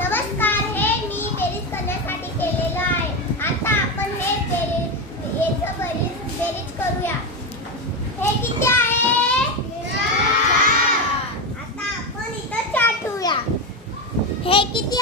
नमस्कार, हे मी बेरीज करण्यासाठी केलेलं आहे. आता आपण याचं बेरीज करूया. हे किती आहे? 4. आता आपण इथं 4 ठेवूया. हे किती